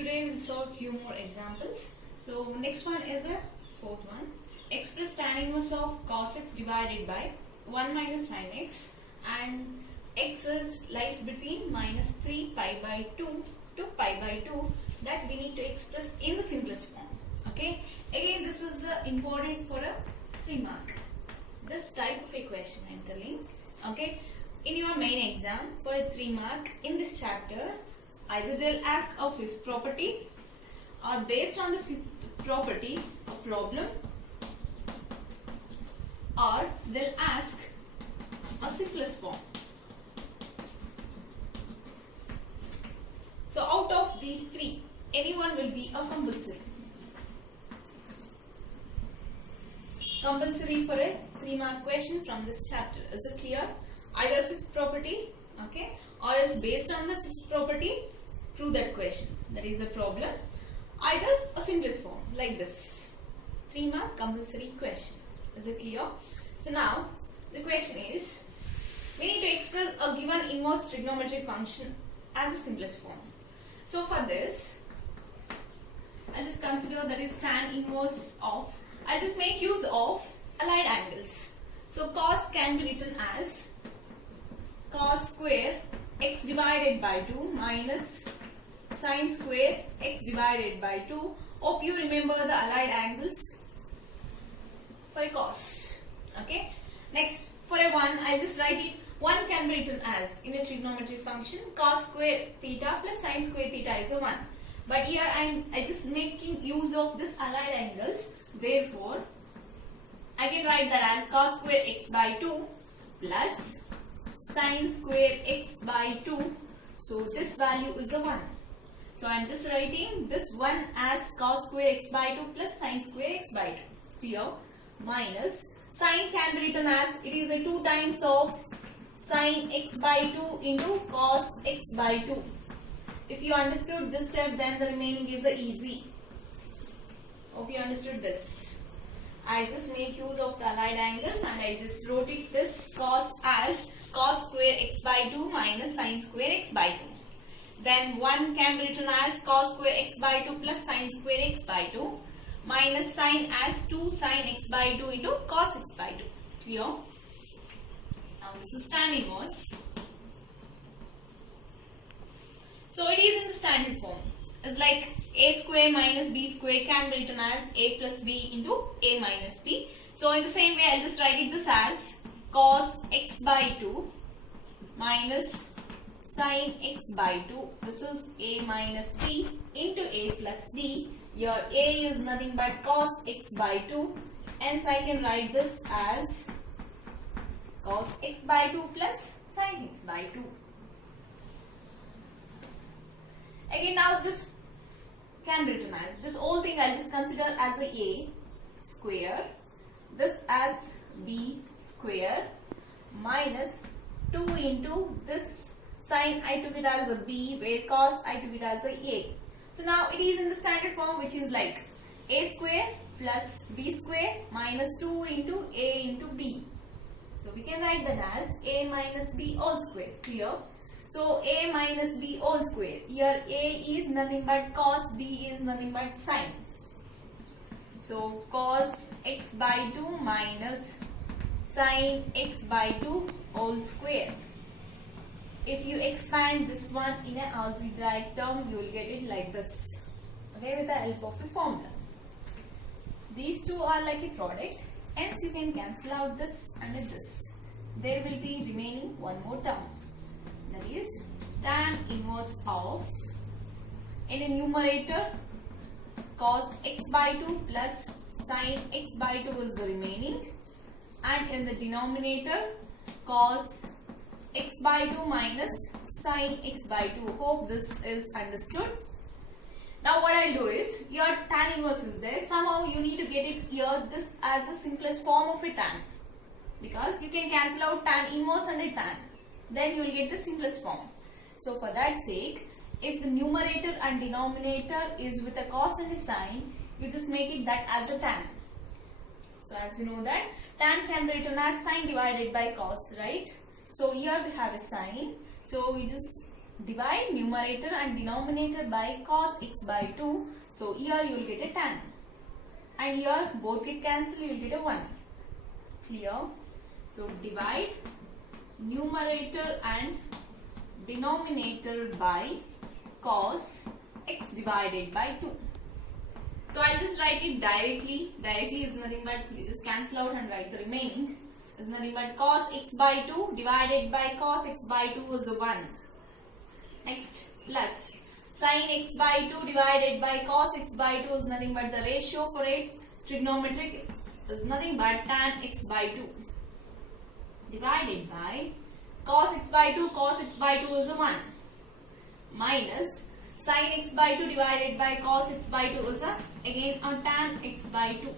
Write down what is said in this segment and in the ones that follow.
today we'll solve few more examples. So next one is a fourth one. Express tan inverse of cos x divided by 1 minus sin x, and x lies between minus 3 pi by 2 to pi by 2, that we need to express in the simplest form. Okay, again this is important for a 3 mark. This type of equation I am telling. Okay, in your main exam for a 3 mark in this chapter, either they'll ask a fifth property, or based on the fifth property a problem, or they'll ask a simplest form. So out of these three, any one will be a compulsory. Compulsory for a 3 mark question from this chapter. Is it clear? Either fifth property, okay, or is based on the fifth property, prove that question. That is a problem. Either a simplest form like this. 3 mark compulsory question. Is it clear? So now the question is, we need to express a given inverse trigonometric function as a simplest form. So for this, I'll just consider that is tan inverse of, I'll just make use of allied angles. So cos can be written as cos square x divided by 2 minus sin square x divided by 2. Hope you remember the allied angles for a cos. Okay. Next, for a 1, I'll just write it. 1 can be written as, in a trigonometric function, cos square theta plus sin square theta is a 1. But here I just making use of this allied angles. Therefore, I can write that as cos square x by 2 plus sin square x by 2. So this value is a 1. So I am just writing this 1 as cos square x by 2 plus sin square x by 2. Here, minus sin can be written as, it is a 2 times of sin x by 2 into cos x by 2. If you understood this step, then the remaining is easy. Hope you understood this. I just make use of the allied angles and I just wrote it this cos as cos square x by 2 minus sin square x by 2. Then 1 can be written as cos square x by 2 plus sin square x by 2 minus sin as 2 sin x by 2 into cos x by 2. Clear? Now this is tan inverse. So it is in the standard form. It's like a square minus b square can be written as a plus b into a minus b. So in the same way, I'll just write it this as cos x by 2 minus sin x by 2. This is a minus b into a plus b. Here a is nothing but cos x by 2. Hence I can write this as cos x by 2 plus sin x by 2. Again, now this can be written as, this whole thing I'll just consider as a square, this as b square minus 2 into this sin I took it as a b, where cos I took it as a. So now it is in the standard form, which is like a square plus b square minus 2 into a into b. So we can write that as a minus b all square. Clear? So a minus b all square. Here a is nothing but cos, b is nothing but sin. So cos x by 2 minus sin x by 2 all square. If you expand this one in an algebraic term, you will get it like this. Okay, with the help of a formula. These two are like a product. Hence you can cancel out this and this. There will be remaining one more term. That is tan inverse of, in a numerator, cos x by 2 plus sin x by 2 is the remaining, and in the denominator, cos x by 2 minus sin x by 2. Hope this is understood. Now what I'll do is, your tan inverse is there. Somehow you need to get it here, this as the simplest form of a tan. Because you can cancel out tan inverse and a tan. Then you will get the simplest form. So for that sake, if the numerator and denominator is with a cos and a sin, you just make it that as a tan. So as we know that tan can be written as sin divided by cos, right? So here we have a sin. So you just divide numerator and denominator by cos x by 2. So here you will get a tan. And here both get cancelled, you will get a 1. Clear? So divide numerator and denominator by cos x divided by 2. So I'll just write it directly. Directly is nothing but, you just cancel out and write the remaining. Is nothing but cos x by 2 divided by cos x by 2 is a 1. Next, plus sin x by 2 divided by cos x by 2 is nothing but the ratio for it. Trigonometric is nothing but tan x by 2 divided by cos x by 2 is a 1 minus sin x by 2 divided by cos x by 2 is a again a tan x by 2.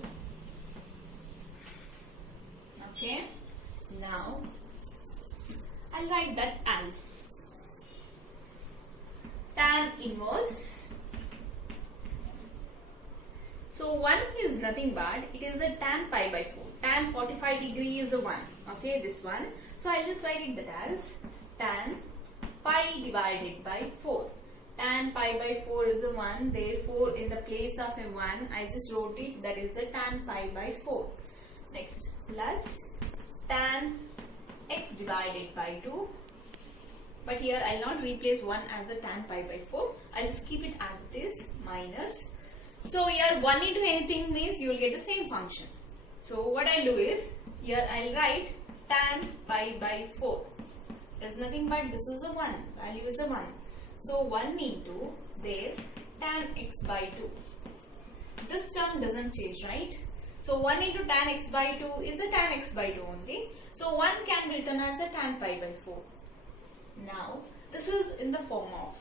Okay, now I'll write that as tan inverse. So 1 is nothing but it is a tan pi by 4. Tan 45 degree is a 1. Okay, this one. So I'll just write it that as tan pi divided by 4. Tan pi by 4 is a 1. Therefore, in the place of a 1, I just wrote it that is a tan pi by 4. Next, plus tan x divided by 2. But here I'll not replace 1 as a tan pi by 4. I'll just keep it as it is minus. So here 1 into anything means you will get the same function. So what I'll do is, here I'll write tan pi by 4. There's nothing but this is a 1. Value is a 1. So 1 into there tan x by 2. This term doesn't change, right? So 1 into tan x by 2 is a tan x by 2 only. So 1 can be written as a tan pi by 4. Now this is in the form of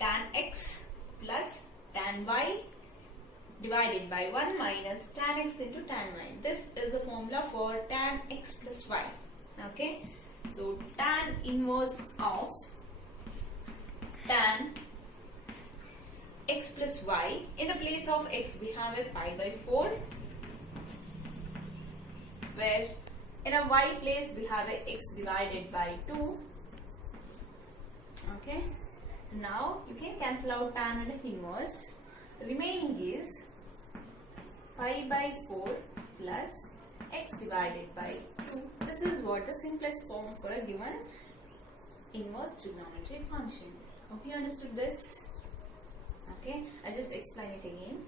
tan x plus tan y divided by 1 minus tan x into tan y. This is the formula for tan x plus y. Okay. So tan inverse of tan x plus y, in the place of x we have a pi by 4, where in a y place we have a x divided by 2. Okay, so now you can cancel out tan and inverse. The remaining is pi by 4 plus x divided by 2. This is what the simplest form for a given inverse trigonometric function. Hope you understood this. Okay, I'll just explain it again.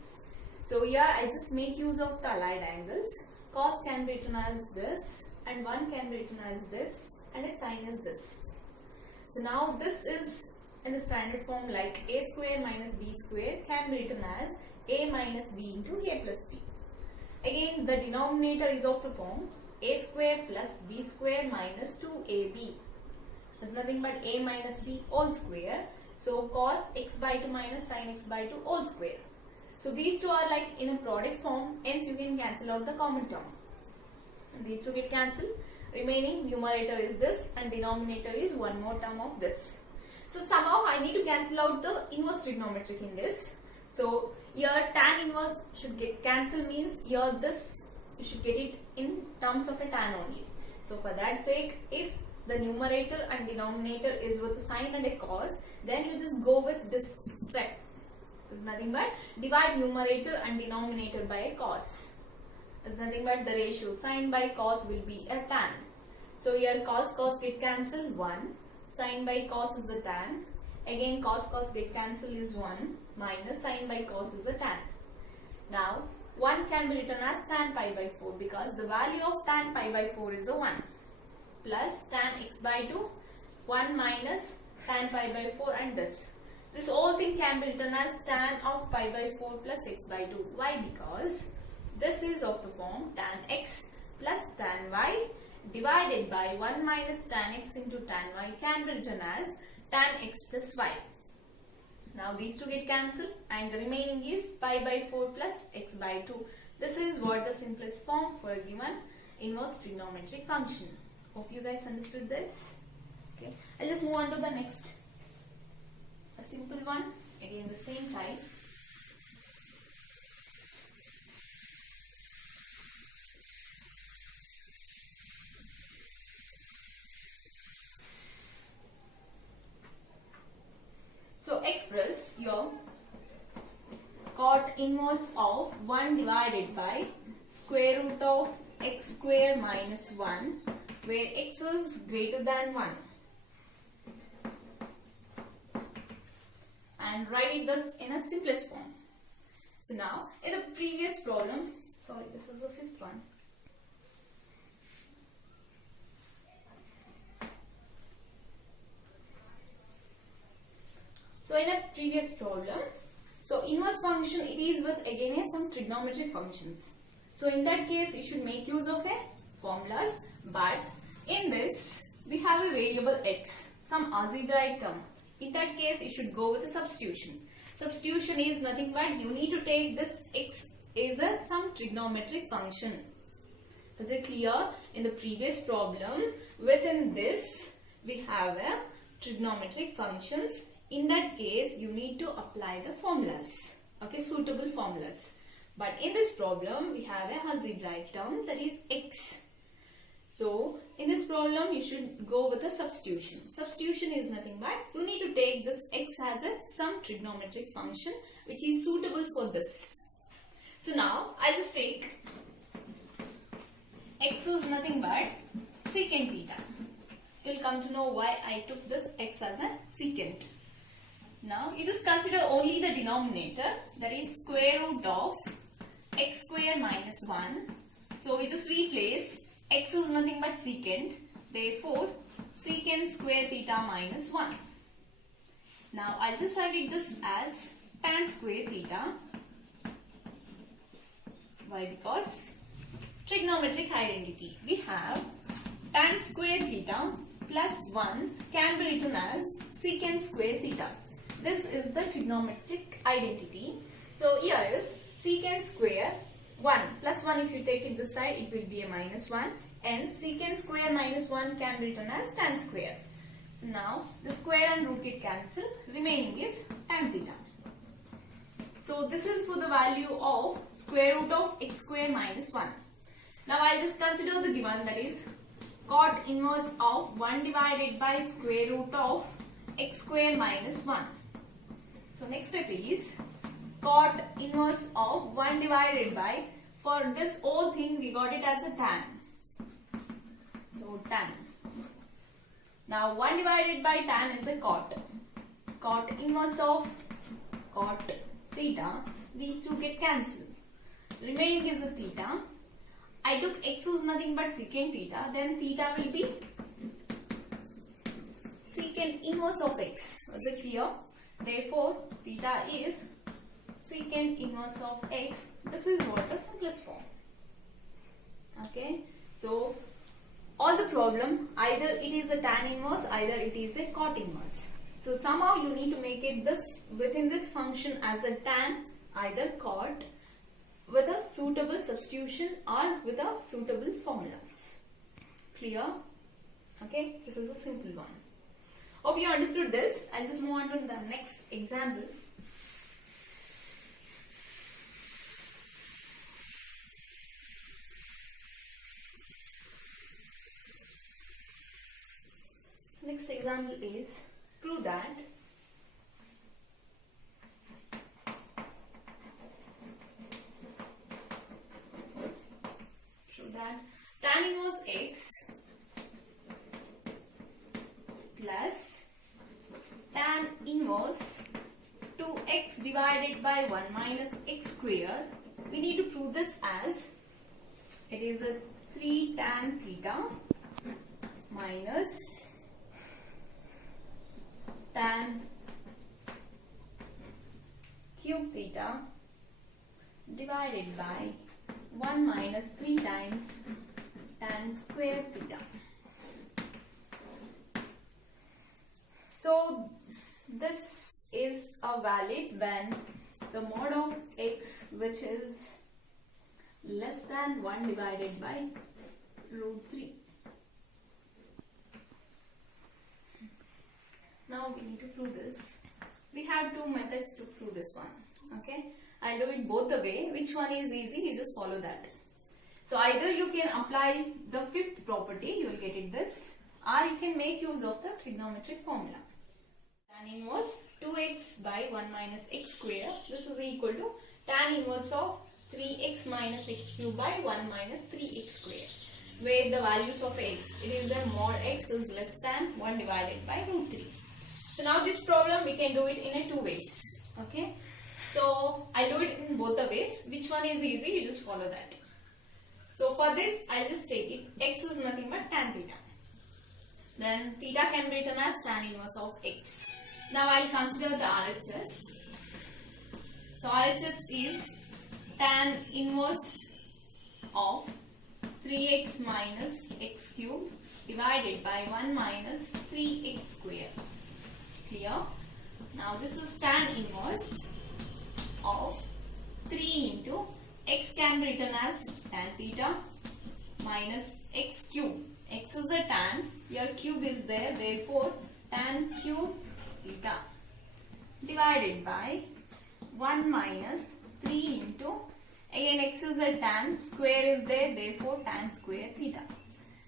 So here I just make use of the allied angles. Cos can be written as this, and 1 can be written as this, and a sine is this. So now this is in the standard form, like a square minus b square can be written as a minus b into a plus b. Again, the denominator is of the form a square plus b square minus 2ab. There's nothing but a minus b all square. So cos x by 2 minus sin x by 2 all square. So these two are like in a product form, hence you can cancel out the common term. And these two get cancelled. Remaining numerator is this and denominator is one more term of this. So somehow I need to cancel out the inverse trigonometric in this. So here tan inverse should get cancelled, means here this you should get it in terms of a tan only. So for that sake, if the numerator and denominator is with a sine and a cos, then you just go with this step. It's nothing but divide numerator and denominator by a cos. It's nothing but the ratio sine by cos will be a tan. So here cos get cancelled 1, sine by cos is a tan. Again cos get cancelled is 1 minus sine by cos is a tan. Now 1 can be written as tan pi by 4 because the value of tan pi by 4 is a 1 plus tan x by 2, 1 minus tan pi by 4 and this. This whole thing can be written as tan of pi by 4 plus x by 2. Why? Because this is of the form tan x plus tan y divided by 1 minus tan x into tan y can be written as tan x plus y. Now these two get cancelled and the remaining is pi by 4 plus x by 2. This is what the simplest form for a given inverse trigonometric function. Hope you guys understood this. Okay, I'll just move on to the next. A simple one, again the same type. cot inverse of 1 divided by square root of x square minus 1, where x is greater than 1. And write it thus in a simplest form. So now, in the previous problem, sorry, this is the fifth one. So in a previous problem, so inverse function, it is with again some trigonometric functions. So in that case, you should make use of a formulas, but in this, we have a variable x, some algebraic term. In that case, you should go with a substitution. Substitution is nothing but you need to take this x is a some trigonometric function. Is it clear? In the previous problem, within this, we have a trigonometric functions. In that case, you need to apply the formulas, okay, suitable formulas. But in this problem, we have a algebraic term, that is x. So, in this problem, you should go with a substitution. Substitution is nothing but you need to take this x as a some trigonometric function which is suitable for this. So now, I'll just take x is nothing but secant theta. You'll come to know why I took this x as a secant. Now, you just consider only the denominator, that is square root of x square minus 1. So, you just replace x is nothing but secant, therefore secant square theta minus 1. Now, I'll just write this as tan square theta. Why? Because trigonometric identity. We have tan square theta plus 1 can be written as secant square theta. This is the trigonometric identity. So here is secant square 1 plus 1, if you take it this side, it will be a minus 1, and secant square minus 1 can be written as tan square. So now the square and root it cancel, remaining is tan theta. So this is for the value of square root of x square minus 1. Now I'll just consider the given, that is cot inverse of 1 divided by square root of x square minus 1. So next step is cot inverse of 1 divided by, for this whole thing we got it as a tan. So tan. Now 1 divided by tan is a cot. Cot inverse of cot theta, these two get cancelled. Remaining is a theta. I took x is nothing but secant theta, then theta will be secant inverse of x. Was it clear? Therefore, theta is secant inverse of x. This is what the simplest form. Okay. So, all the problem, either it is a tan inverse, either it is a cot inverse. So, somehow you need to make it this within this function as a tan, either cot, with a suitable substitution or with a suitable formulas. Clear? Okay. This is a simple one. Hope you understood this. I'll just move on to the next example. So next example is prove that tan inverse x plus tan inverse 2x divided by 1 minus x square. We need to prove this as it is a 3 tan theta minus tan cube theta divided by 1 minus 3 times tan square theta. So this is a valid when the mod of x, which is less than 1 divided by root 3. Now we need to prove this. We have two methods to prove this one. Okay, I'll do it both the way. Which one is easy? You just follow that. So either you can apply the fifth property, you will get it this, or you can make use of the trigonometric formula. Tan inverse 2x by 1 minus x square. This is equal to tan inverse of 3x minus x cube by 1 minus 3x square. Where the values of x, it is the mod x is less than 1 divided by root 3. So now this problem we can do it in a 2 ways. Okay. So I'll do it in both the ways. Which one is easy? You just follow that. So for this, I'll just take it. X is nothing but tan theta. Then theta can be written as tan inverse of x. Now I'll consider the RHS. So RHS is tan inverse of 3x minus x cube divided by 1 minus 3x square. Clear? Now this is tan inverse of 3 into x can be written as tan theta minus x cube. X is a tan, here cube is there, therefore tan cube theta divided by 1 minus 3 into, again x is a tan, square is there, therefore tan square theta.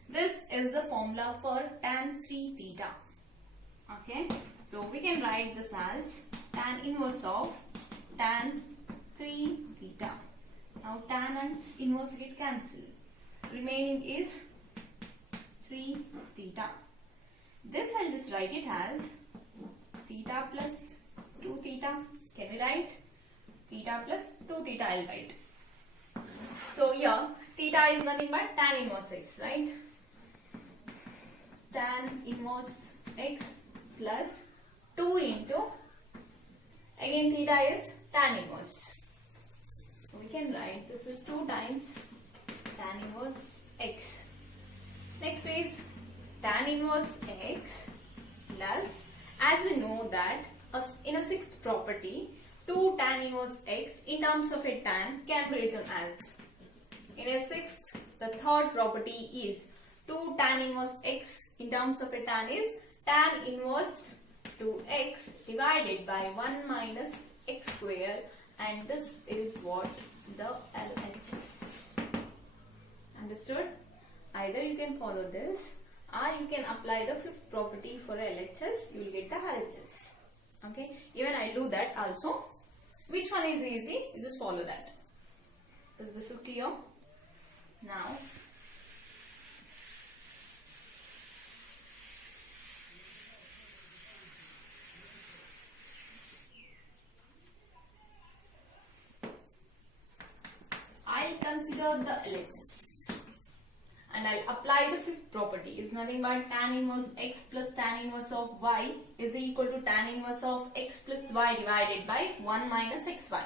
This is the formula for tan 3 theta. Okay, so we can write this as tan inverse of tan 3 theta. Now tan and inverse get cancelled. Remaining is 3 theta. This I'll just write it as theta plus 2 theta. Can we write? Theta plus 2 theta I'll write. So here theta is nothing but tan inverse x, right? Tan inverse x plus 2 into, again theta is tan inverse. So we can write this is 2 times tan inverse x. Next is tan inverse x plus, as we know that in a sixth property, 2 tan inverse x in terms of a tan can be written as, in a sixth, the third property is 2 tan inverse x in terms of a tan is tan inverse 2x divided by 1 minus x square, and this is what the LHS. Understood? Either you can follow this or you can apply the fifth property for LHS, you will get the RHS. Okay, even I do that also. Which one is easy? You just follow that. Is this clear? Now I'll consider the LHS and I'll apply the fifth property. Is nothing but tan inverse x plus tan inverse of y is equal to tan inverse of x plus y divided by 1 minus xy.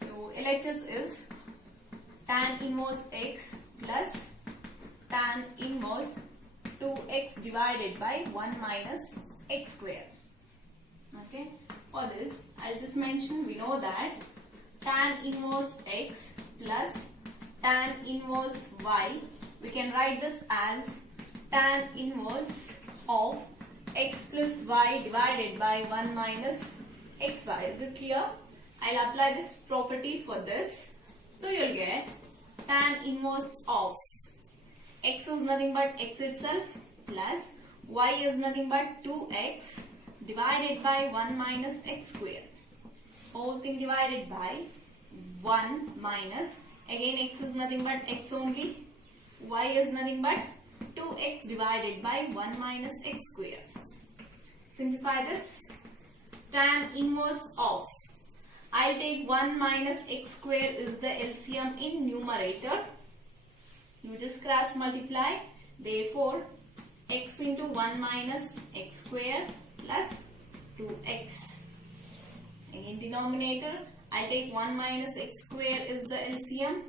So LHS is tan inverse x plus tan inverse 2x divided by 1 minus x square. Okay, for this I'll just mention, we know that tan inverse x plus tan inverse y, we can write this as tan inverse of x plus y divided by 1 minus xy. Is it clear? I'll apply this property for this. So you'll get tan inverse of x is nothing but x itself plus y is nothing but 2x divided by 1 minus x square. Whole thing divided by 1 minus, again x is nothing but x only, y is nothing but 2x divided by 1 minus x square. Simplify this. Tan inverse of, I'll take 1 minus x square is the LCM in numerator. You just cross multiply. Therefore, x into 1 minus x square plus 2x. Again denominator, I'll take 1 minus x square is the LCM.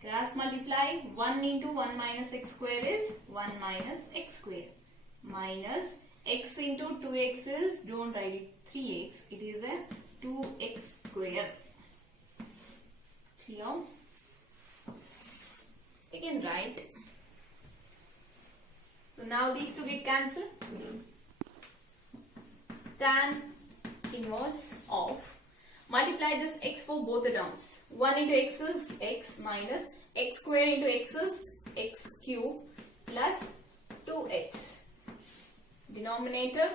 Cross multiply. 1 into 1 minus x square is 1 minus x square. Minus x into 2x is, don't write it 3x, it is a 2x square. Clear? You can write. So now these two get cancelled. Tan inverse of, multiply this x for both the terms. 1 into x is x minus x square into x is x cube plus 2x. Denominator.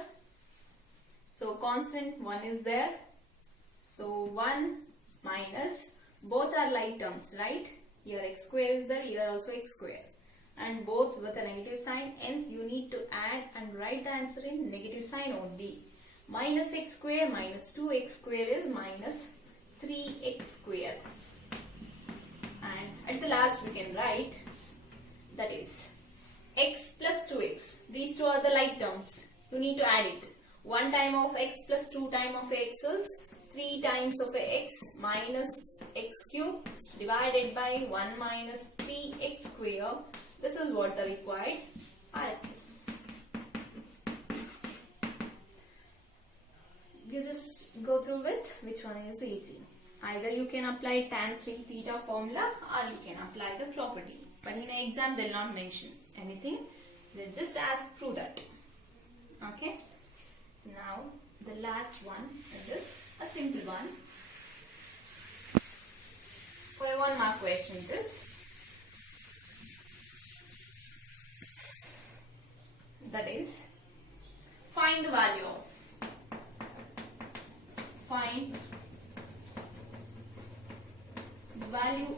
So constant 1 is there. So 1 minus, both are like terms, right? Here x square is there, here also x square. And both with a negative sign, hence you need to add and write the answer in negative sign only. Minus x square minus 2x square is minus 3x square. And at the last we can write, that is x plus 2x. These two are the like terms. You need to add it. 1 time of x plus 2 time of x is 3 times of x minus x cube divided by 1 minus 3x square. This is what the required RHS. You just go through with which one is easy. Either you can apply tan 3 theta formula or you can apply the property. But in an exam they will not mention anything. They will just ask prove that. Okay. So now the last one is a simple one. For a 1 mark question this. That is, find the value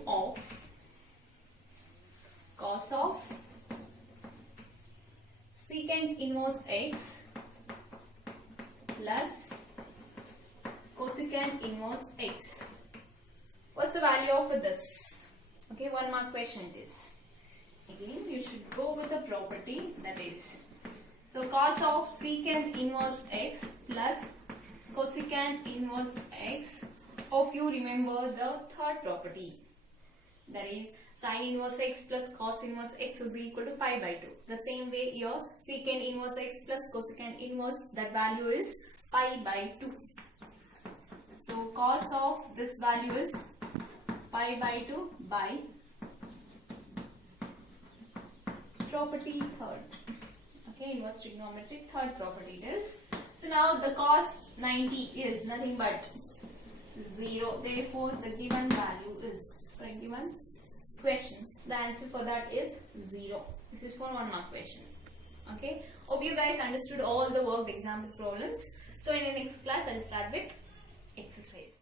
of cos of secant inverse x plus cosecant inverse x. What's the value of this? Okay, 1 mark question it is. Again, you should go with the property, that is, so cos of secant inverse x plus cosecant inverse x. Hope you remember the third property, that is sin inverse x plus cos inverse x is equal to pi by 2. The same way here, secant inverse x plus cosecant inverse, that value is pi by 2. So cos of this value is pi by 2 by property third. Okay, inverse trigonometric third property it is. So now the cos 90 is nothing but 0. Therefore, the given value is, for a given question, the answer for that is 0. This is for 1 mark question. Okay. Hope you guys understood all the worked example problems. So in the next class, I'll start with exercise.